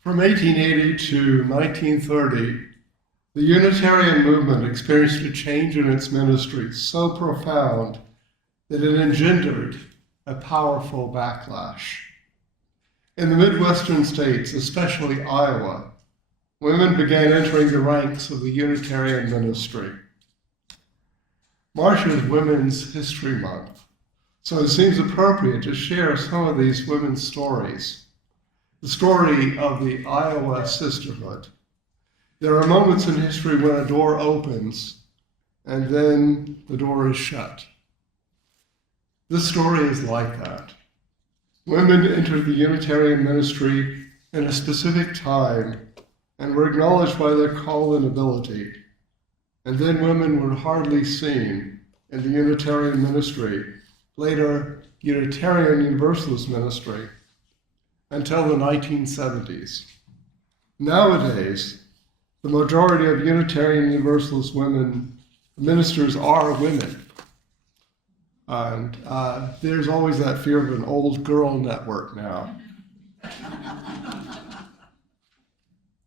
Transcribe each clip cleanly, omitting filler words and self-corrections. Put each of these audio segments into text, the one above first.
From 1880 to 1930, the Unitarian movement experienced a change in its ministry so profound that it engendered a powerful backlash. In the Midwestern states, especially Iowa, women began entering the ranks of the Unitarian ministry. March is Women's History Month, so it seems appropriate to share some of these women's stories. The story of the Iowa Sisterhood. There are moments in history when a door opens and then the door is shut. This story is like that. Women entered the Unitarian ministry in a specific time and were acknowledged by their call and ability. And then women were hardly seen in the Unitarian ministry, later Unitarian Universalist ministry, until the 1970s. Nowadays, the majority of Unitarian Universalist women ministers are women. And there's always that fear of an old girl network now.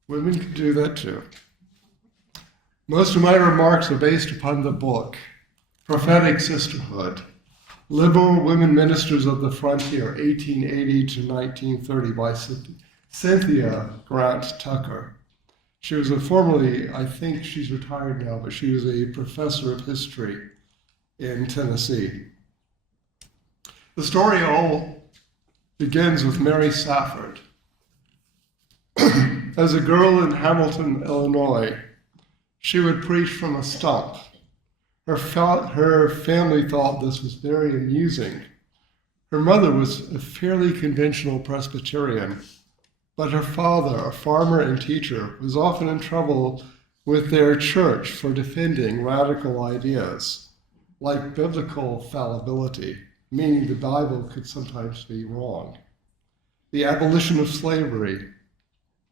Women can do that too. Most of my remarks are based upon the book, Prophetic Sisterhood, Liberal Women Ministers of the Frontier, 1880 to 1930 by Cynthia Grant Tucker. She was formerly, I think she's retired now, but she was a professor of history in Tennessee. The story all begins with Mary Safford. As a girl in Hamilton, Illinois, she would preach from a stump. Her family thought this was very amusing. Her mother was a fairly conventional Presbyterian, but her father, a farmer and teacher, was often in trouble with their church for defending radical ideas, like biblical fallibility, meaning the Bible could sometimes be wrong, the abolition of slavery,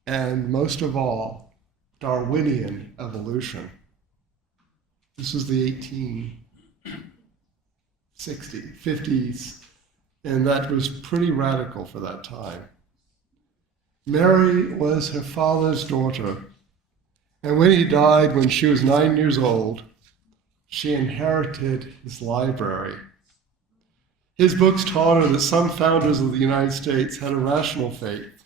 and most of all, Darwinian evolution. This was the 50s, and that was pretty radical for that time. Mary was her father's daughter, and when he died when she was 9 years old, she inherited his library. His books taught her that some founders of the United States had a rational faith,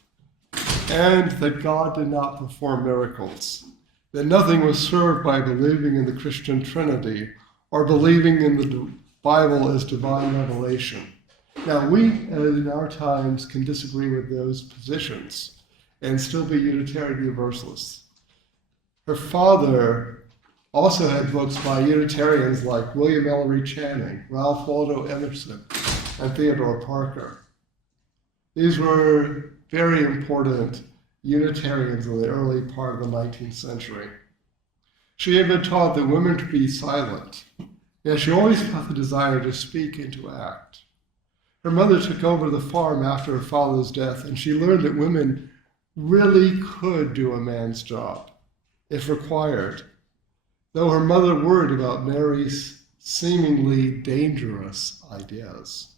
and that God did not perform miracles, that nothing was served by believing in the Christian Trinity or believing in the Bible as divine revelation. Now, we in our times can disagree with those positions and still be Unitarian Universalists. Her father also had books by Unitarians like William Ellery Channing, Ralph Waldo Emerson, and Theodore Parker. These were very important Unitarians in the early part of the 19th century. She had been taught that women to be silent, yet she always felt the desire to speak and to act. Her mother took over the farm after her father's death, and she learned that women really could do a man's job, if required, though her mother worried about Mary's seemingly dangerous ideas.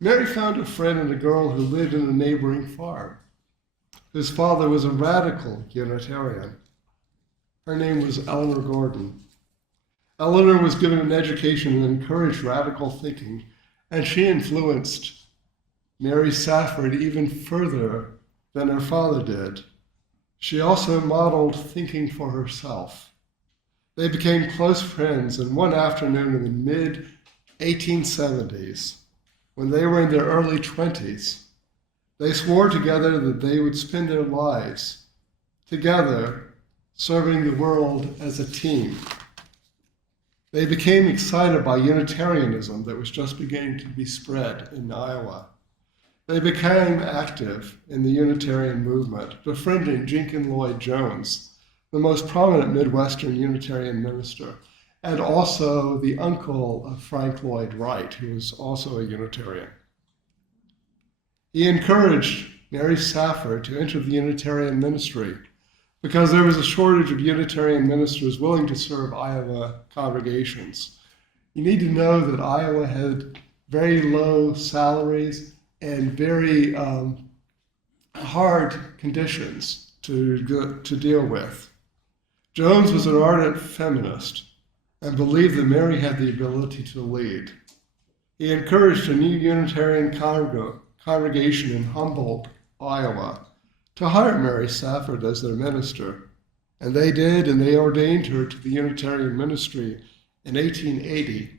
Mary found a friend in a girl who lived in a neighboring farm, whose father was a radical Unitarian. Her name was Eleanor Gordon. Eleanor was given an education that encouraged radical thinking, and she influenced Mary Safford even further than her father did. She also modeled thinking for herself. They became close friends, and one afternoon in the mid-1870s, when they were in their early 20s, they swore together that they would spend their lives together serving the world as a team. They became excited by Unitarianism that was just beginning to be spread in Iowa. They became active in the Unitarian movement, befriending Jenkins Lloyd Jones, the most prominent Midwestern Unitarian minister, and also the uncle of Frank Lloyd Wright, who was also a Unitarian. He encouraged Mary Safford to enter the Unitarian ministry because there was a shortage of Unitarian ministers willing to serve Iowa congregations. You need to know that Iowa had very low salaries and very hard conditions to deal with. Jones was an ardent feminist and believed that Mary had the ability to lead. He encouraged a new Unitarian congregation in Humboldt, Iowa, to hire Mary Safford as their minister. And they did, and they ordained her to the Unitarian ministry in 1880,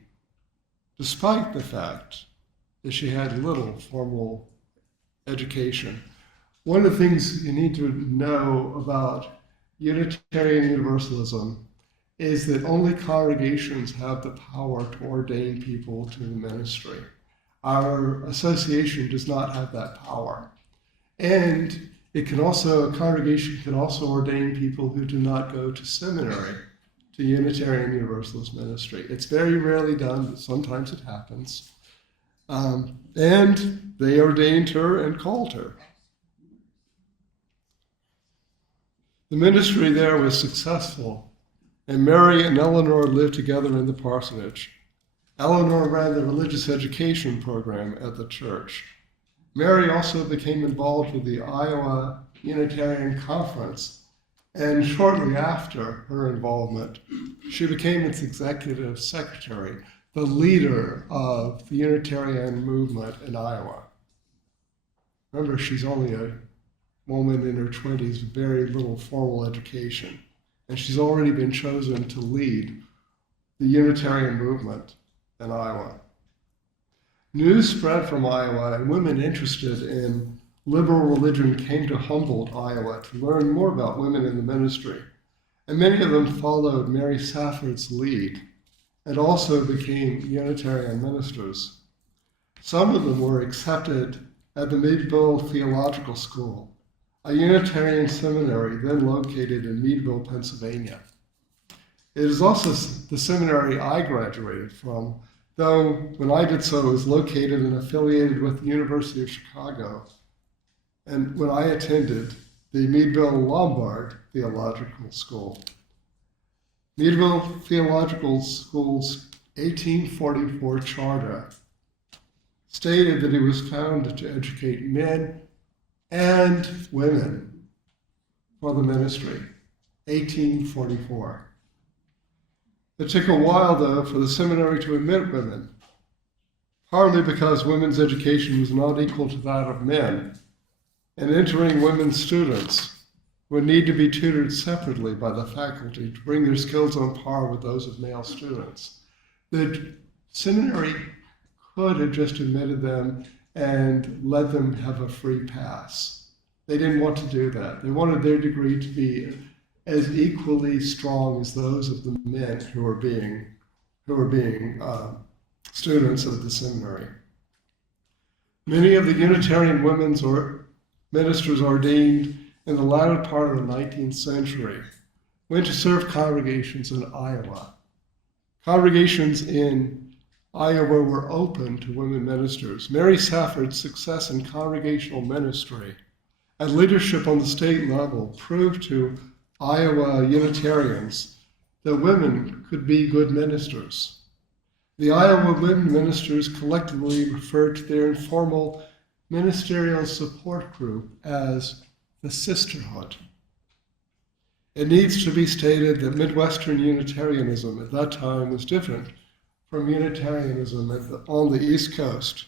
despite the fact that she had little formal education. One of the things you need to know about Unitarian Universalism is that only congregations have the power to ordain people to the ministry. Our association does not have that power. And a congregation can also ordain people who do not go to seminary to Unitarian Universalist ministry. It's very rarely done, but sometimes it happens. And they ordained her and called her. The ministry there was successful, and Mary and Eleanor lived together in the parsonage. Eleanor ran the religious education program at the church. Mary also became involved with the Iowa Unitarian Conference, and shortly after her involvement, she became its executive secretary, the leader of the Unitarian movement in Iowa. Remember, she's only a woman in her 20s with very little formal education, and she's already been chosen to lead the Unitarian movement in Iowa. News spread from Iowa, and women interested in liberal religion came to Humboldt, Iowa, to learn more about women in the ministry. And many of them followed Mary Safford's lead and also became Unitarian ministers. Some of them were accepted at the Meadville Theological School, a Unitarian seminary then located in Meadville, Pennsylvania. It is also the seminary I graduated from, though when I did so, it was located and affiliated with the University of Chicago. And when I attended the Meadville Lombard Theological School. Meadville Theological School's 1844 charter stated that it was founded to educate men and women for the ministry, 1844. It took a while, though, for the seminary to admit women, partly because women's education was not equal to that of men, and entering women students would need to be tutored separately by the faculty to bring their skills on par with those of male students. The seminary could have just admitted them and let them have a free pass. They didn't want to do that. They wanted their degree to be as equally strong as those of the men who were being students of the seminary. Many of the Unitarian women's ministers ordained in the latter part of the 19th century went to serve congregations in Iowa. Congregations in Iowa were open to women ministers. Mary Safford's success in congregational ministry and leadership on the state level proved to Iowa Unitarians that women could be good ministers. The Iowa women ministers collectively referred to their informal ministerial support group as the Sisterhood. It needs to be stated that Midwestern Unitarianism at that time was different from Unitarianism on the East Coast.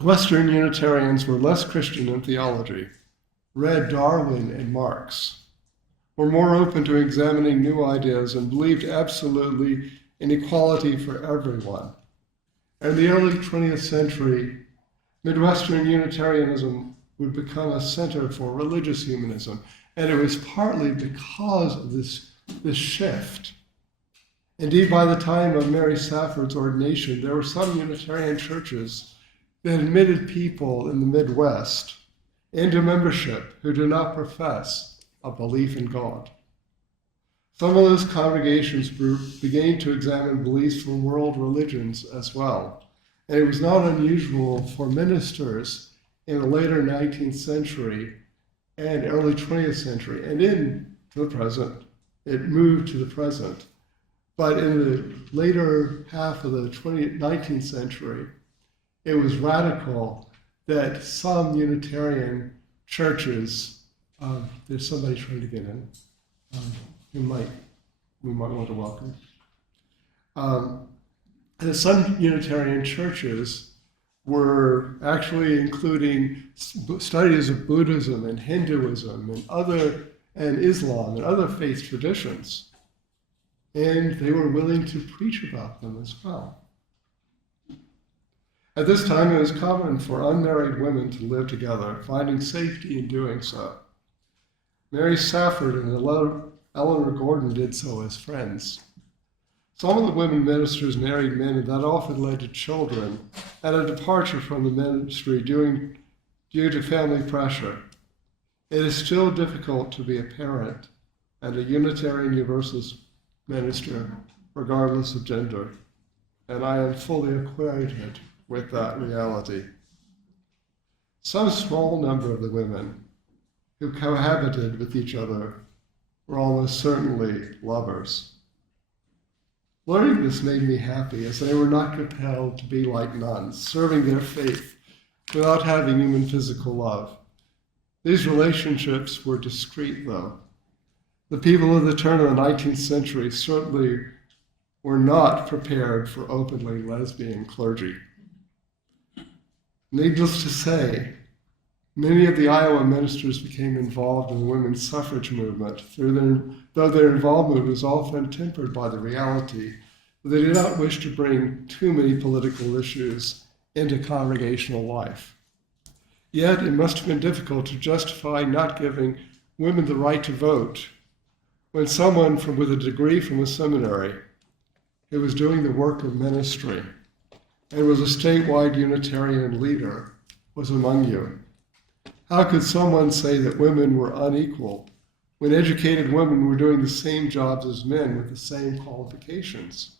Western Unitarians were less Christian in theology, read Darwin and Marx, were more open to examining new ideas, and believed absolutely in equality for everyone. In the early 20th century, Midwestern Unitarianism would become a center for religious humanism, and it was partly because of this shift. Indeed, by the time of Mary Safford's ordination, there were some Unitarian churches that admitted people in the Midwest into membership who do not profess a belief in God. Some of those congregations began to examine beliefs from world religions as well. And it was not unusual for ministers in the later 19th century and early 20th century, and in the present, it moved to the present. But in the later half of the 19th century, it was radical that some Unitarian churches, there's somebody trying to get in, we might want to welcome. That some Unitarian churches were actually including studies of Buddhism and Hinduism and Islam and other faith traditions. And they were willing to preach about them as well. At this time, it was common for unmarried women to live together, finding safety in doing so. Mary Safford and Eleanor Gordon did so as friends. Some of the women ministers married men, and that often led to children and a departure from the ministry due to family pressure. It is still difficult to be a parent and a Unitarian Universalist minister, regardless of gender, and I am fully acquainted with that reality. Some small number of the women who cohabited with each other were almost certainly lovers. Learning this made me happy, as they were not compelled to be like nuns, serving their faith without having even physical love. These relationships were discreet, though. The people of the turn of the 19th century certainly were not prepared for openly lesbian clergy. Needless to say, many of the Iowa ministers became involved in the women's suffrage movement, though their involvement was often tempered by the reality that they did not wish to bring too many political issues into congregational life. Yet it must have been difficult to justify not giving women the right to vote when someone with a degree from a seminary who was doing the work of ministry and was a statewide Unitarian leader was among you. How could someone say that women were unequal when educated women were doing the same jobs as men with the same qualifications?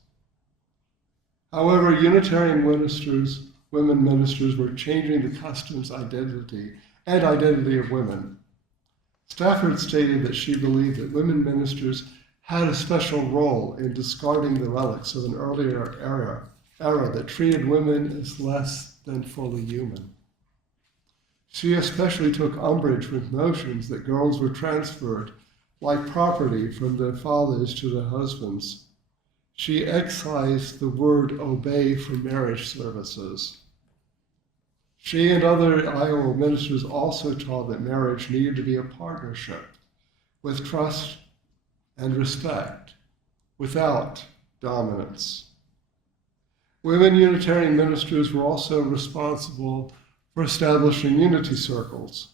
However, Unitarian women ministers were changing the customs identity of women. Stafford stated that she believed that women ministers had a special role in discarding the relics of an earlier era that treated women as less than fully human. She especially took umbrage with notions that girls were transferred like property from their fathers to their husbands. She excised the word obey from marriage services. She and other Iowa ministers also taught that marriage needed to be a partnership with trust and respect, without dominance. Women Unitarian ministers were also responsible for establishing unity circles,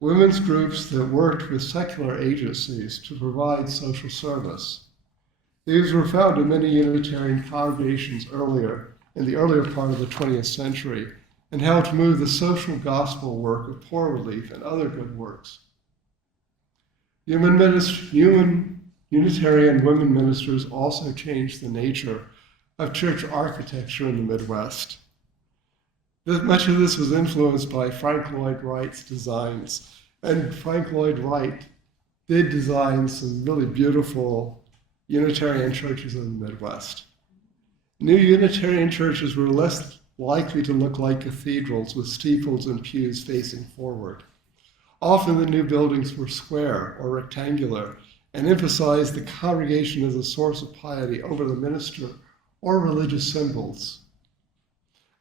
women's groups that worked with secular agencies to provide social service. These were found in many Unitarian congregations in the earlier part of the 20th century, and helped move the social gospel work of poor relief and other good works. Unitarian women ministers also changed the nature of church architecture in the Midwest. Much of this was influenced by Frank Lloyd Wright's designs, and Frank Lloyd Wright did design some really beautiful Unitarian churches in the Midwest. New Unitarian churches were less likely to look like cathedrals with steeples and pews facing forward. Often the new buildings were square or rectangular and emphasized the congregation as a source of piety over the minister or religious symbols.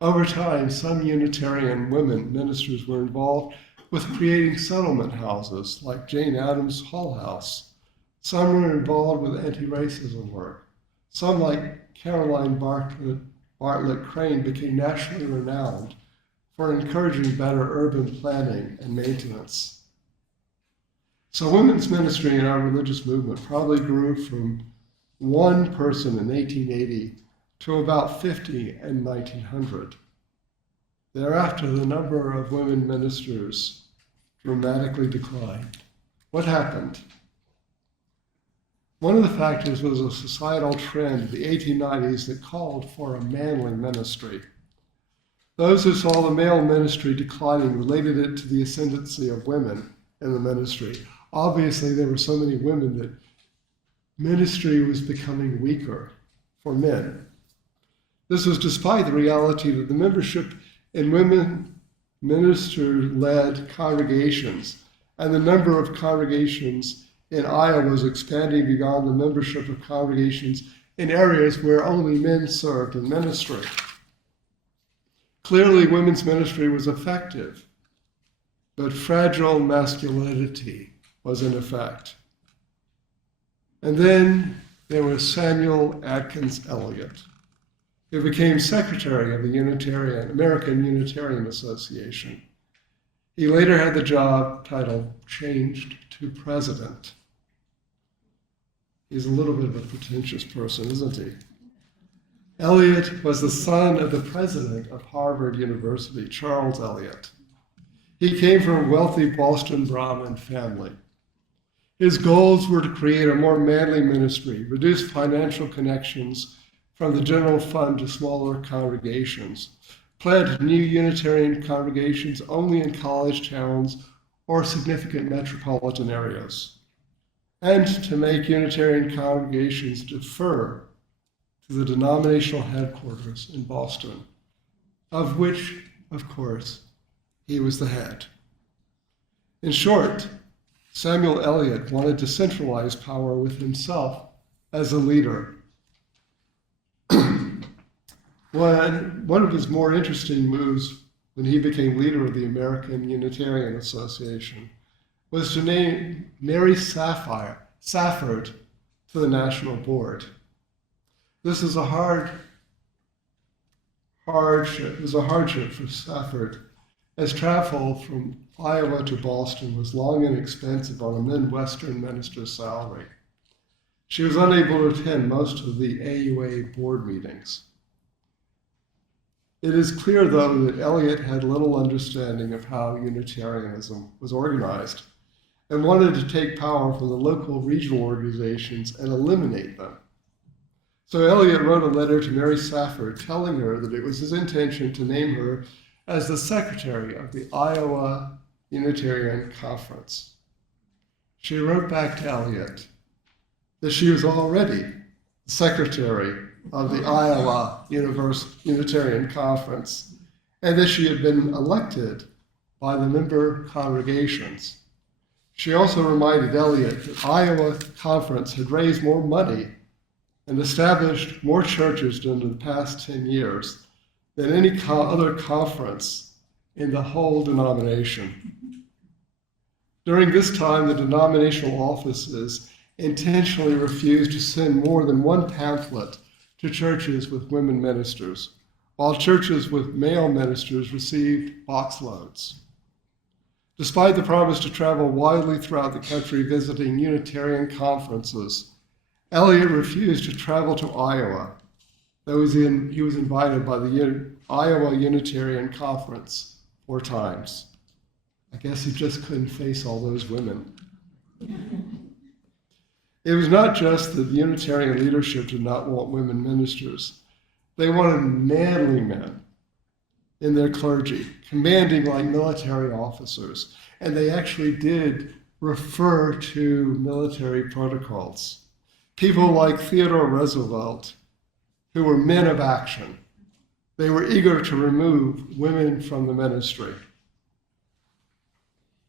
Over time, some Unitarian women ministers were involved with creating settlement houses like Jane Addams' Hull House. Some were involved with anti-racism work. Some, like Caroline Bartlett Crane, became nationally renowned for encouraging better urban planning and maintenance. So women's ministry in our religious movement probably grew from one person in 1880 to about 50 in 1900. Thereafter, the number of women ministers dramatically declined. What happened? One of the factors was a societal trend in the 1890s that called for a manly ministry. Those who saw the male ministry declining related it to the ascendancy of women in the ministry. Obviously, there were so many women that ministry was becoming weaker for men. This was despite the reality that the membership in women minister-led congregations, and the number of congregations in Iowa was expanding beyond the membership of congregations in areas where only men served in ministry. Clearly, women's ministry was effective, but fragile masculinity was in effect. And then there was Samuel Adkins Elliot, who became secretary of the American Unitarian Association. He later had the job title changed to president. He's a little bit of a pretentious person, isn't he? Eliot was the son of the president of Harvard University, Charles Eliot. He came from a wealthy Boston Brahmin family. His goals were to create a more manly ministry, reduce financial connections from the general fund to smaller congregations, plant new Unitarian congregations only in college towns or significant metropolitan areas, and to make Unitarian congregations defer to the denominational headquarters in Boston, of which, of course, he was the head. In short, Samuel Eliot wanted to centralize power with himself as a leader. One of his more interesting moves when he became leader of the American Unitarian Association was to name Mary Safford to the national board. This is a hardship. It was a hardship for Safford, as travel from Iowa to Boston was long and expensive on a Midwestern minister's salary. She was unable to attend most of the AUA board meetings. It is clear, though, that Eliot had little understanding of how Unitarianism was organized and wanted to take power from the local regional organizations and eliminate them. So Eliot wrote a letter to Mary Safford telling her that it was his intention to name her as the secretary of the Iowa Unitarian Conference. She wrote back to Eliot that she was already the secretary of the Iowa Unitarian Conference, and that she had been elected by the member congregations. She also reminded Eliot that Iowa Conference had raised more money and established more churches during the past 10 years than any other conference in the whole denomination. During this time, the denominational offices intentionally refused to send more than one pamphlet to churches with women ministers, while churches with male ministers received boxloads. Despite the promise to travel widely throughout the country visiting Unitarian conferences, Eliot refused to travel to Iowa. He was invited by the Iowa Unitarian Conference 4 times. I guess he just couldn't face all those women. It was not just that the Unitarian leadership did not want women ministers. They wanted manly men in their clergy, commanding like military officers. And they actually did refer to military protocols. People like Theodore Roosevelt, who were men of action. They were eager to remove women from the ministry.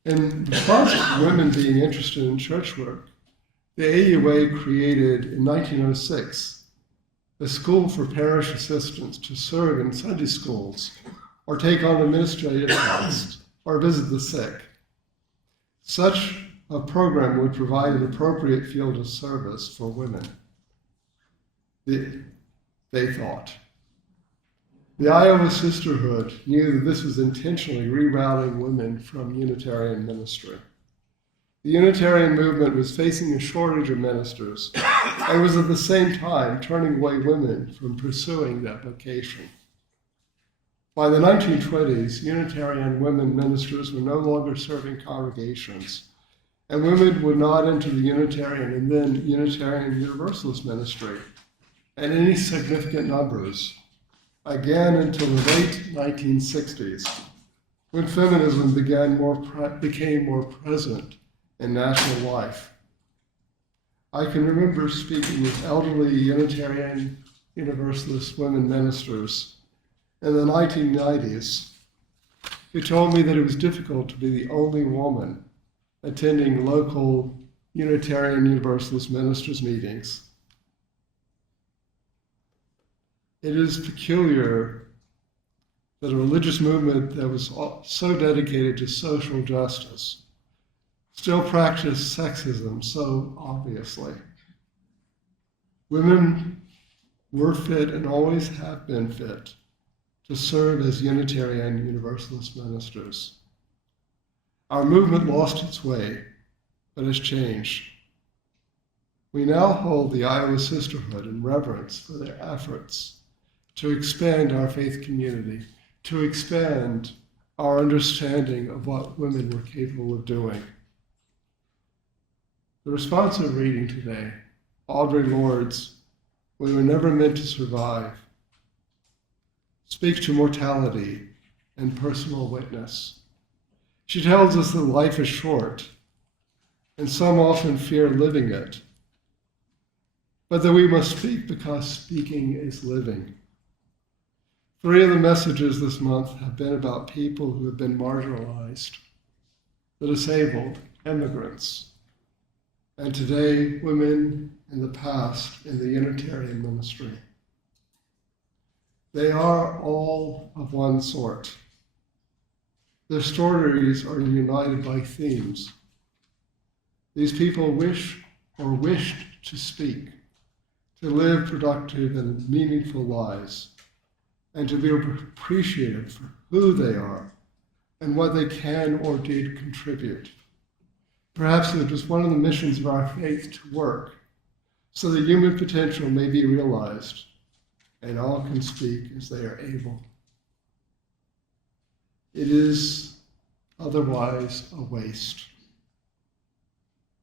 In response to women being interested in church work, the AUA created in 1906 a school for parish assistants to serve in Sunday schools or take on administrative tasks or visit the sick. Such a program would provide an appropriate field of service for women, they thought. The Iowa Sisterhood knew that this was intentionally rerouting women from Unitarian ministry. The Unitarian movement was facing a shortage of ministers and was at the same time turning away women from pursuing that vocation. By the 1920s, Unitarian women ministers were no longer serving congregations, and women would not enter the Unitarian and then Unitarian Universalist ministry in any significant numbers, again until the late 1960s, when feminism became more present in national life. I can remember speaking with elderly Unitarian Universalist women ministers in the 1990s who told me that it was difficult to be the only woman attending local Unitarian Universalist ministers' meetings. It is peculiar that a religious movement that was so dedicated to social justice still practiced sexism so obviously. Women were fit and always have been fit to serve as Unitarian Universalist ministers. Our movement lost its way, but has changed. We now hold the Iowa Sisterhood in reverence for their efforts to expand our faith community, to expand our understanding of what women were capable of doing. The responsive reading today, Audre Lorde's "We Were Never Meant to Survive," speaks to mortality and personal witness. She tells us that life is short, and some often fear living it, but that we must speak because speaking is living. 3 of the messages this month have been about people who have been marginalized, the disabled, immigrants, and today, women in the past in the Unitarian ministry. They are all of one sort. Their stories are united by themes. These people wish or wished to speak, to live productive and meaningful lives, and to be appreciated for who they are and what they can or did contribute. Perhaps it was one of the missions of our faith to work so that human potential may be realized and all can speak as they are able. It is otherwise a waste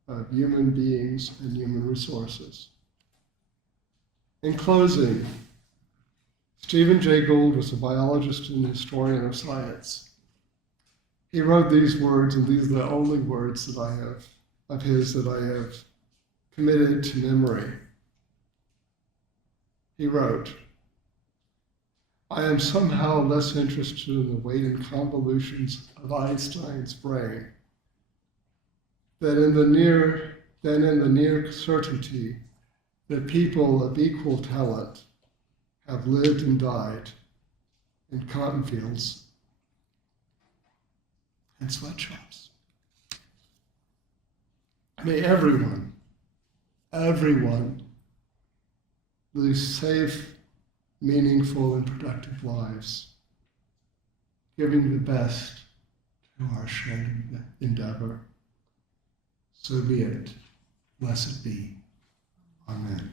of human beings and human resources. In closing, Stephen Jay Gould was a biologist and historian of science. He wrote these words, and these are the only words that I have of his that I have committed to memory. He wrote, "I am somehow less interested in the weight and convolutions of Einstein's brain than in the near certainty that people of equal talent have lived and died in cotton fields and sweatshops. May everyone live safe, meaningful, and productive lives, giving the best to our shared endeavor. So be it. Blessed be. Amen.